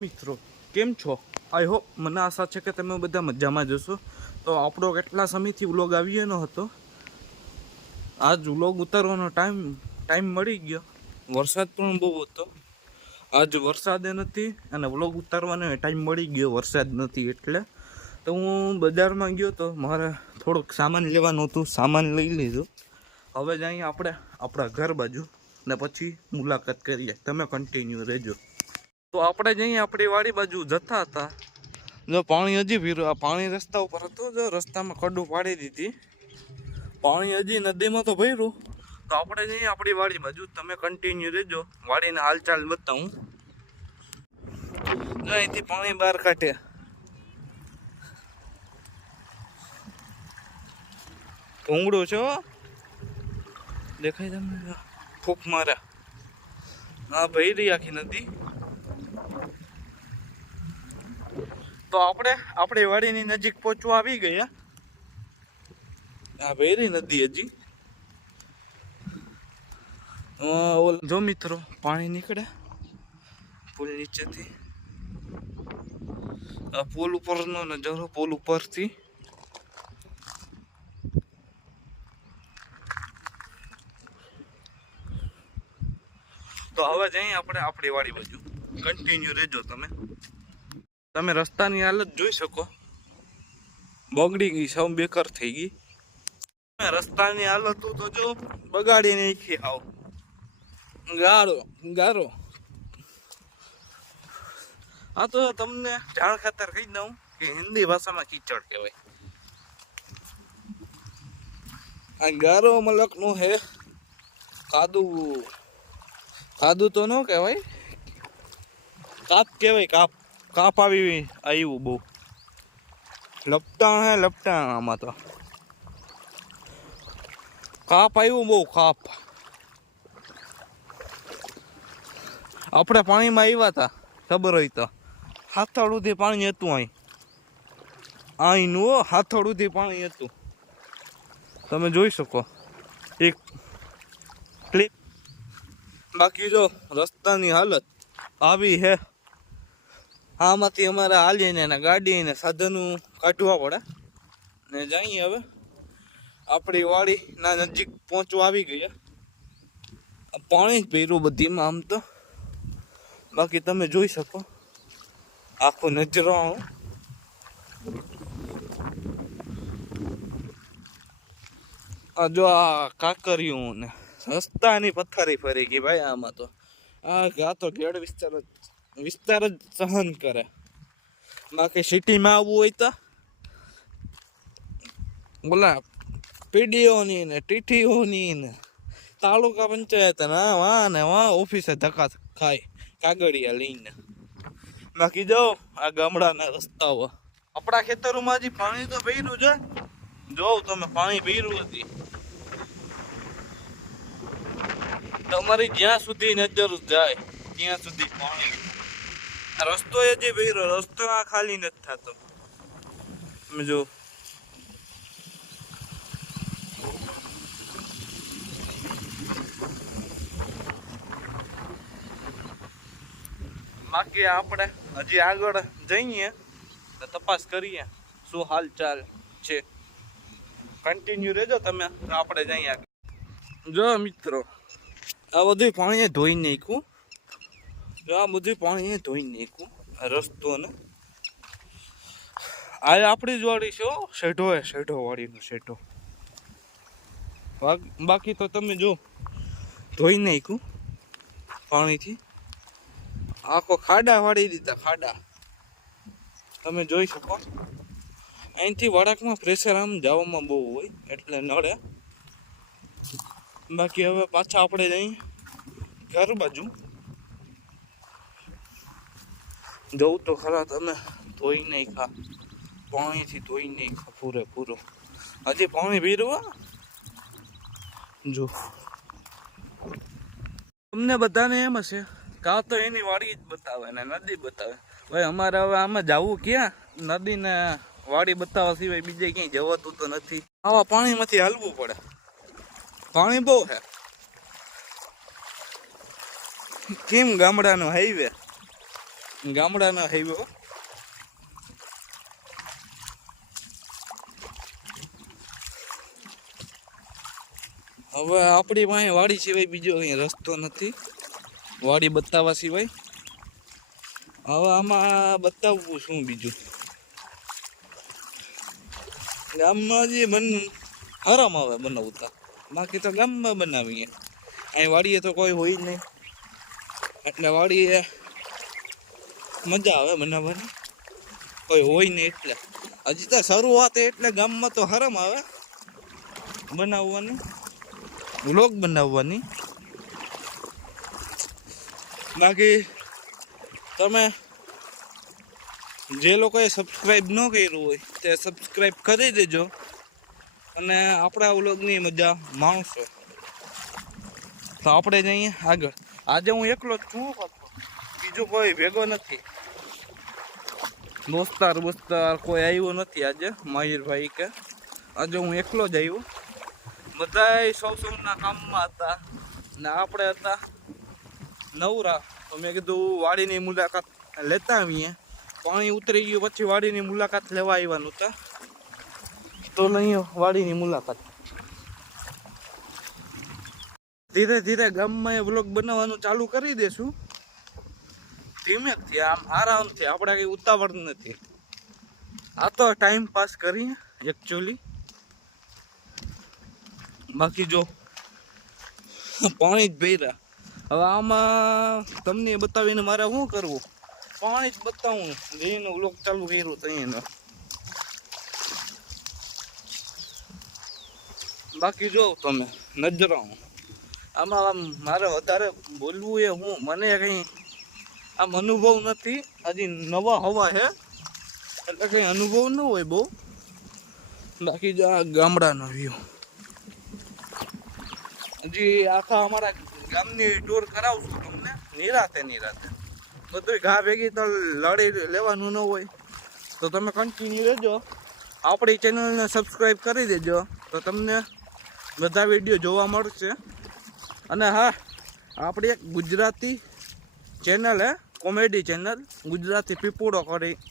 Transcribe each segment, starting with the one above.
મિત્રો કેમ છો? આઈ હોપ મને આશા છે કે તમે બધા મજામાં જશો. તો આપણો કેટલા સમયથી વ્લોગ આવ્યો ન હતો. આજ વ્લોગ ઉતારવાનો ટાઈમ મળી ગયો. વરસાદ પણ બહુ હતો. આજ વરસાદ નથી અને વ્લોગ ઉતારવાનો ટાઈમ મળી ગયો, વરસાદ નથી એટલે. તો હું બજારમાં ગયો તો મારે થોડુંક સામાન લેવાનું હતું, સામાન લઈ લીધું. હવે જઈએ આપણે આપણા ઘર બાજુ ને પછી મુલાકાત કરીએ. તમે કન્ટિન્યુ રહેજો. તો આપણે જઈએ આપણી વાડી બાજુ જતા હતા. જો પાણી હજી ભીરું, આ પાણી રસ્તા ઉપર હતું, જો રસ્તામાં ખડું પાડી દીધી. પાણી હજી નદીમાં તો ભર્યું. તો આપણે જઈએ આપણી વાડી બાજુ, તમે કન્ટિન્યુ રહેજો. વાડીના હાલચાલ બતાવું. અહીંથી પાણી બહાર કાઢે. ભૂંગળું છો, દેખાય તમને? ફૂક મારા હા ભરી આખી નદી. તો આપણે આપણી વાડીની નજીક પહોંચવા આવી ગયા. આ ભેરી નદી હજી. જો મિત્રો પાણી નીકળે પુલ નીચેથી. આ પુલ ઉપરનો નજારો, પુલ ઉપરથી. તો હવે જઈએ આપણે આપણી વાડી બાજુ. કન્ટિન્યુ રહેજો તમે રસ્તાની હાલત જોઈ શકો, બગડી ગઈ, સૌ બેકાર થઈ ગઈ. રસ્તાની હાલત તો જો બગાડી નાખી, આવ ગારો. આ તો તમને જાણ ખાતર કહી દઉં કે હિન્દી ભાષામાં કીચડ કહેવાય. આ ગારો મલક નું હે. કાદુ તો ન કહેવાય, કાપ કહેવાય. કાપ આવ્યું બહુ. લપટાણ હે, લપટાણ. આમાં તો કાપ આવ્યું બહુ, કાપ. આપણે પાણીમાં આવ્યા હતા, ખબર હોય તો. હાથડ સુધી પાણી હતું. અહીંનું હાથડ સુધી પાણી હતું, તમે જોઈ શકો એક ક્લિપ. બાકી જો રસ્તાની હાલત આવી હે. આમાંથી અમારે હાલીને ગાડી ને સાધનો કાઢવા પડે ને જઈએ. હવે આપણી વાડીના નજીક પહોંચવા આવી ગયા. પાણી જ ભર્યું બધીમાં આમ તો. બાકી તમે જોઈ શકો આખો નજરો. જો આ કાકરિયું ને રસ્તાની પથ્થરી ફરી ગઈ ભાઈ. આમાં તો આ તો ગેડ વિસ્તાર જ સહન કરે. બાકી સિટીમાં આવવું હોય તો બોલા પીડીઓની ને ટીટીઓની ને તાલુકા પંચાયત ને વાં ઓફિસે ધક્કા ખાય કાગળિયા લઈને. બાકી જો આ ગામડાના રસ્તાઓ. આપણા ખેતરોમાં હજી પાણી તો ભર્યું છે. જોવ તમે, પાણી ભર્યું હતી. તમારી જ્યાં સુધી નજર જાય ત્યાં સુધી પાણી. રસ્તો હજી ભર્યો, રસ્તો આ ખાલી નથી થતો. તમે જો બાકી આપણે હજી આગળ જઈએ તો તપાસ કરીએ શું હાલચાલ છે. કન્ટિન્યુ રહેજો તમે. આપણે જઈએ આગળ. જો મિત્રો આ બધું પાણી ધોઈ નાખ્યું. આ બધું પાણી ધોઈ નાખ્યું રસ્તો ને. આ આપણી જ વાડી છે, શેઢો વાડીનો શેઢો. બાકી તો તમે જો ધોઈ નાખ્યું પાણીથી. આખો ખાડા વાળી દીધા, ખાડા. તમે જોઈ શકો. અહીંથી વળાકમાં પ્રેશર આમ જવામાં બહુ હોય એટલે નડે. બાકી હવે પાછા આપણે જઈએ ઘર બાજુ. જવું તો ખરા, તમે ધોઈ નાખ્યા પાણીથી, ધોઈ નાખ્યા પૂરેપૂરો. હજી પાણી ભીરવા જો તમને બધાને એમ હશે કાં તો એની વાડી જ બતાવે ને નદી બતાવે. ભાઈ અમારે હવે આમાં જવું ક્યાં? નદી ને વાડી બતાવવા સિવાય બીજે ક્યાંય જવાતું તો નથી. આવા પાણીમાંથી હાલવું પડે. પાણી બહુ છે. કેમ ગામડાનો હાઈવે ગામડાના હાઈવે. હવે આપણી પાસે વાડી સિવાય બીજો કઈ રસ્તો નથી, વાડી બતાવવા સિવાય. હવે આમાં બતાવવું શું બીજું, ગામમાં જે હરામ આવે બનાવતા, બાકી તો ગામમાં બનાવીએ. અહીં વાડીએ તો કોઈ હોય નહીં, એટલે વાડીએ મજા આવે બનાવવાની, કોઈ હોય નહીં. એટલે હજી તો શરૂઆત એટલે ગામમાં તો હરામ આવે બનાવવાની, વ્લોગ બનાવવાની. બાકી તમે જે લોકોએ સબસ્ક્રાઈબ ન કર્યું હોય તે સબસ્ક્રાઈબ કરી દેજો અને આપણા વ્લોગની મજા માણશો. તો આપણે જઈએ આગળ. આજે હું એકલો જ છું, બીજો કોઈ ભેગો નથી, દોસ્તાર કોઈ આવ્યો નથી આજે, મયુરભાઈ કે. આજે હું એકલો જ આવ્યો. બધાય સૌના કામમાં હતા ને આપણે હતા નવરા. તો મેં કીધું વાડીની મુલાકાત લેતા આવીએ. પાણી ઉતરી ગયું પછી વાડીની મુલાકાત લેવા આવવાનું હતા, તો લઈએ વાડીની મુલાકાત. ધીરે ધીરે ગામમાં એ વ્લોગ બનાવવાનું ચાલુ કરી દેશું, ધીમેથી, આમ આરામથી. આપણે કંઈ ઉતાવળ નથી, આ તો ટાઈમ પાસ કરીએ એકચ્યુઅલી. બાકી જો પાણી જ ભર્યા. હવે આમાં તમને બતાવીને મારે શું કરવું, પાણી જ બતાવું. જઈને વ્લોગ ચાલુ કર્યું તો બાકી જો તમે નજરો. આમાં આમ મારે વધારે બોલવું એ મને કંઈ આમ અનુભવ નથી, હજી નવા હવા છે એટલે કંઈ અનુભવ ન હોય બહુ. બાકી જો આ ગામડાનો વ્યૂ. હજી આખા અમારા ગામની ટૂર કરાવશું તમને નિરાતે. બધું ઘા ભેગી તો લડી લેવાનું ન હોય, તો તમે કન્ટિન્યુ રહેજો. આપણી ચેનલને સબસ્ક્રાઈબ કરી દેજો તો તમને બધા વિડીયો જોવા મળશે. અને હા, આપણી એક ગુજરાતી ચેનલ હે, કોમેડી ચેનલ, ગુજરાતી પીપુડો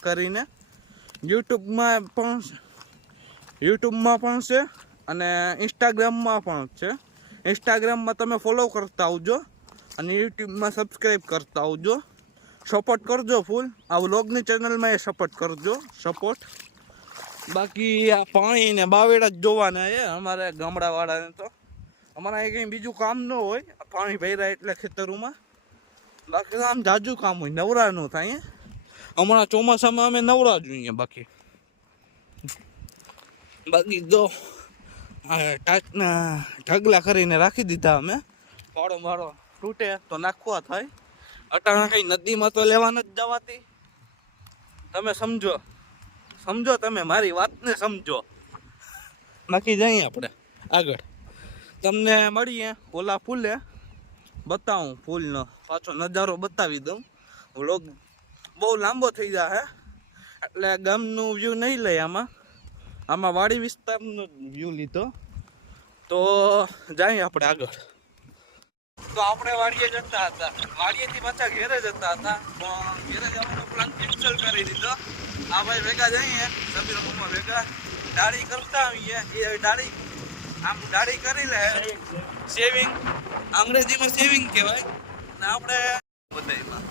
કરીને યુટ્યુબમાં પણ છે અને ઇન્સ્ટાગ્રામમાં પણ છે. ઇન્સ્ટાગ્રામમાં તમે ફોલો કરતા આવજો અને યુટ્યુબમાં સબસ્ક્રાઈબ કરતા આવજો. સપોર્ટ કરજો ફૂલ. આ વ્લોગની ચેનલમાં એ સપોર્ટ કરજો, સપોર્ટ. બાકી આ પાણી ને બાવેડા જ જોવાના એ અમારે ગામડાવાળાને. તો અમારા અહીં કંઈ બીજું કામ ન હોય, પાણી ભર્યા એટલે ખેતરોમાં. બાકી આમ જાજુ કામ હોય, નવરા ન થાય. હમણાં ચોમાસામાં અમે નવરા જોઈએ. બાકી જો ટાટના ઢગલા કરીને રાખી દીધા અમે. માળો તૂટે તો નાખવા થાય. અટાણા કઈ નદીમાં તો લેવા નથી જવાતી. તમે સમજો તમે મારી વાતને સમજો. બાકી જઈએ આપણે આગળ. તમને મળીએ ઓલા ફૂલે, બતાવું ફૂલનો પાછો નજારો બતાવી દઉં. વ્લોગ બહુ લાંબો થઈ જાય એટલે ગામનું વ્યૂ નહીં લઈ. આમાં વાડી વિસ્તારનો વ્યૂ લીધો. તો જાય આપણે આગળ. તો આપણે વાડીએ જતા હતા, વાડીએથી પાછા ઘેરે જતા હતા, પણ ઘેરે જવાનો પ્લાન કેન્સલ કરી દીધો. આ ભાઈ ભેગા જઈએ, સમીર મમ્મા ભેગા દાઢી કરતા આવીએ. એ દાઢી કરી લે, શેવિંગ, અંગ્રેજીમાં શેવિંગ કહેવાય ને આપણે બધામાં.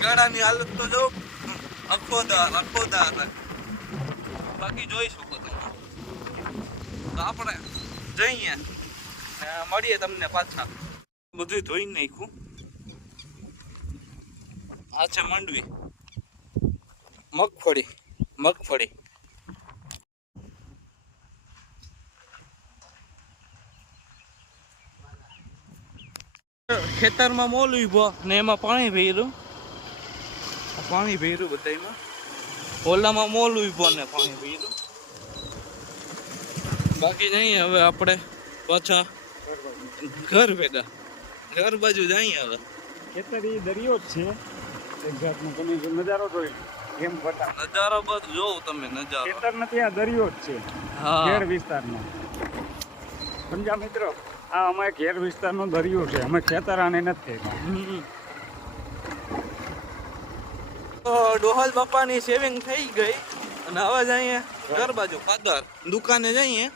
ગળાની હાલત તો જો અખોદાર. બાકી જોઈ શકો તમે. તો આપણે જઈએ, મળીએ તમને પાછા. બધું ધોઈ નાખ્યું. આ છે માંડવી, મગફળી. ખેતરમાં મોલ ઉભો ને એમાં પાણી ભર્યું બધામાં. ઓલામાં મોલ ઉભો ને પાણી ભર્યું. બાકી જઈએ હવે આપણે પાછા ઘર બાજુ જઈએ. હવે ખેતર એ દરિયો જ છે એક જાતનો. તમે નજારો જોઈ એમ બતા નજારો બસ જોવ તમે. નજારો ખેતર નથી, આ દરિયો જ છે. હા, ઘેર વિસ્તારનો. સમજા મિત્રો? આ અમારે ઘેર વિસ્તારનો દરિયો છે, અમે ખેતરાને નથી કહેતા. તો ડોહલ બાપાની સેવિંગ થઈ ગઈ અને હવે જઈએ ઘર બાજુ ફાધર દુકાને જઈએ.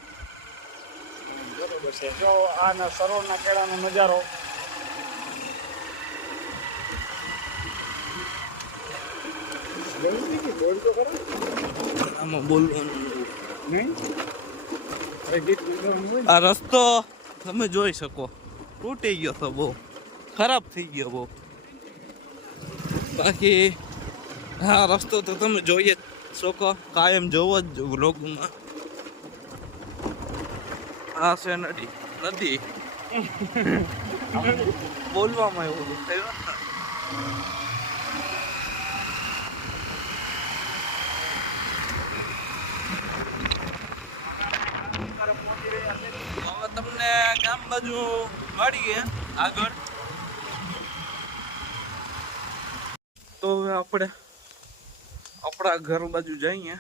બરોબર છે. જો આ સરોવરના કેળાનો નજારો. બોલ તો ખરો આમાં બોલવાનું નહીં. ગીત બોલવાનું હોય. આ રસ્તો તમે જોઈ શકો તૂટી ગયો તો બહુ ખરાબ થઈ ગયો બહુ. બાકી હા રસ્તો તો તમે જોઈએ જ શકો, કાયમ જોવો જ વ્લોગમાં. આ છે નદી બોલવામાં એવું થયું. હવે તમને ગામ બાજુ મળીએ આગળ. તો હવે આપણે આપણા ઘર બાજુ જઈએ.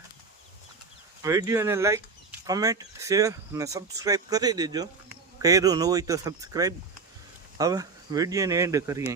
વિડીયોને લાઈક કમેન્ટ શેર અને સબસ્ક્રાઈબ કરી દેજો. કર્યું ન હોય તો સબસ્ક્રાઈબ. હવે વિડીયોને એન્ડ કરીએ.